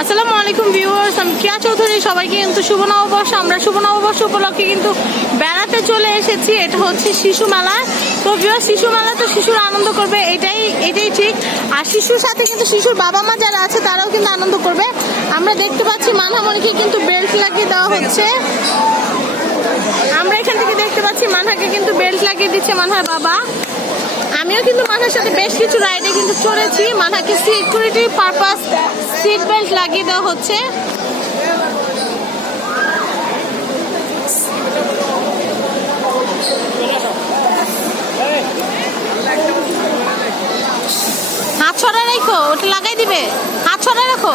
আসসালামু আলাইকুম ভিউয়ার্স, আমি কিয়া চৌধুরী। সবাইকে কিন্তু শুভ নববর্ষ। আমরা শুভ নববর্ষ উপলক্ষে কিন্তু বেড়াতে চলে এসেছি। এটা হচ্ছে শিশু মেলা। তো ভিউয়ার্স, শিশু মেলা তো শিশুর আনন্দ করবে, এটাই এটাই ঠিক। আর শিশুর সাথে কিন্তু শিশুর বাবা মা যারা আছে, তারাও কিন্তু আনন্দ করবে। আমরা দেখতে পাচ্ছি মানহামণিকে কিন্তু বেল্ট লাগিয়ে দেওয়া হচ্ছে। আমরা এখান থেকে দেখতে পাচ্ছি মানহাকে কিন্তু বেল্ট লাগিয়ে দিচ্ছে মানহার বাবা। আমিও কিন্তু মানহার সাথে বেশ কিছু রাইডে কিন্তু চড়েছি। মানহাকে সিকিউরিটি পারপাস সিট বেল্ট লাগিয়ে দেওয়া হচ্ছে। হাত ছড়া রেখো, ওটা লাগাই দিবে। হাত ছড়া রাখো।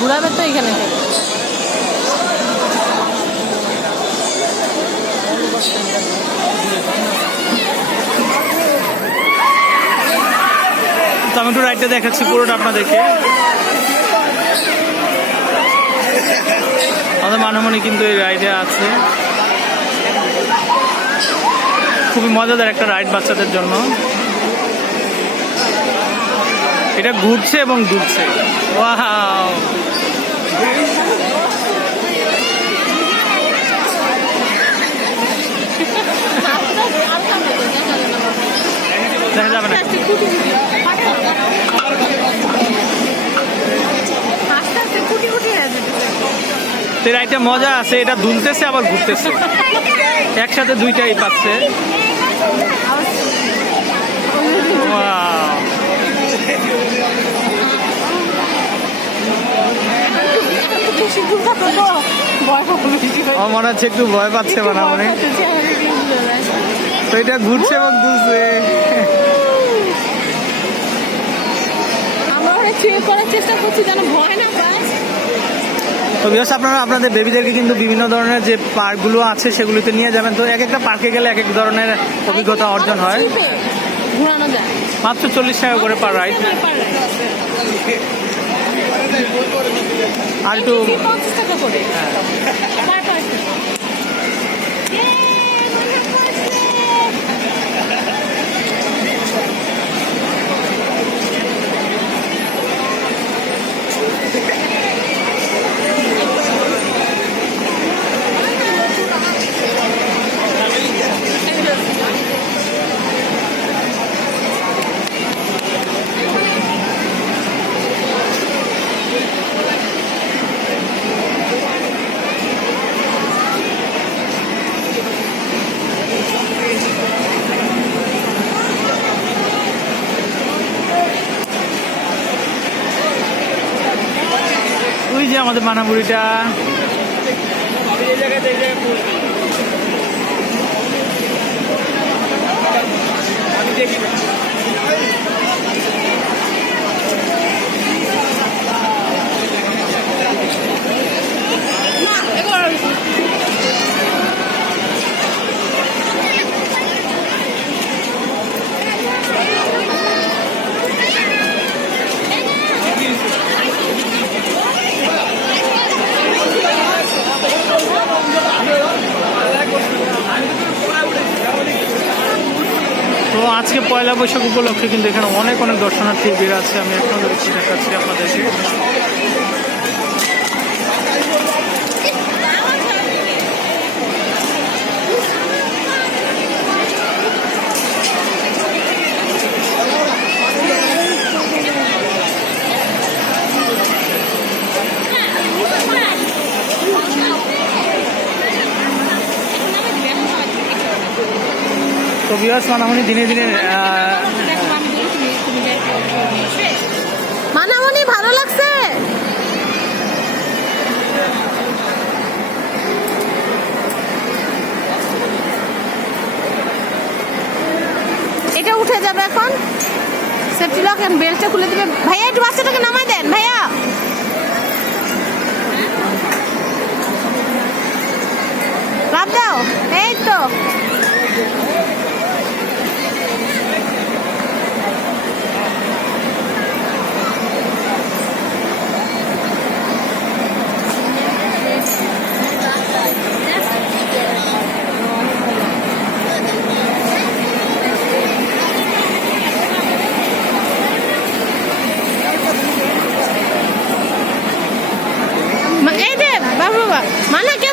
ঘুরাবে তো এখানে। আমি একটু রাইডটা দেখাচ্ছি পুরোটা আপনাদেরকে। আমাদের মানমনি কিন্তু এই রাইডে আছে। খুবই মজাদার একটা রাইড বাচ্চাদের জন্য। এটা ঘুরছে এবং দুলছে ওয়াও দেখা যাবে না। আস্তে আস্তে কুটি কুটি যাবে তো এই মজা আছে, এটা দুলতেছে, আবার ঘুরতেছে। একসাথে দুইটাই পাচ্ছে Wow. বেশি দূর থাকো তো ভয় পাবো বেশি করে। আমার মনে হচ্ছে একটু ভয় পাচ্ছে মানে যায়। তো এটা ঘুরছে এবং দুলছে। তো বিকজ আপনারা আপনাদের বেবিদেরকে কিন্তু বিভিন্ন ধরনের যে পার্কগুলো আছে সেগুলিতে নিয়ে যাবেন। তো এক একটা পার্কে গেলে এক এক ধরনের অভিজ্ঞতা অর্জন হয়। মাত্র চল্লিশ টাকা করে পার রাইড আর একটু পঞ্চাশ টাকা করে। আমাদের মানাবুড়িটা তো আজকে পয়লা বৈশাখ উপলক্ষে কিন্তু এখানে অনেক অনেক দর্শনার্থী ভিড় আছে। আমি একটু দেখাচ্ছি আপনাদেরকে। তো বিয়ার্স মানামনি দিনে দিনে মানামনি, ভালো লাগছে? এটা উঠে যাবে এখন। সেফটি লক বেল্টটা খুলে দিবে। ভাইয়া, একটু বাচ্চাটাকে নামাই দেন, ভাইয়া। লাভ দাও এই তো বাবা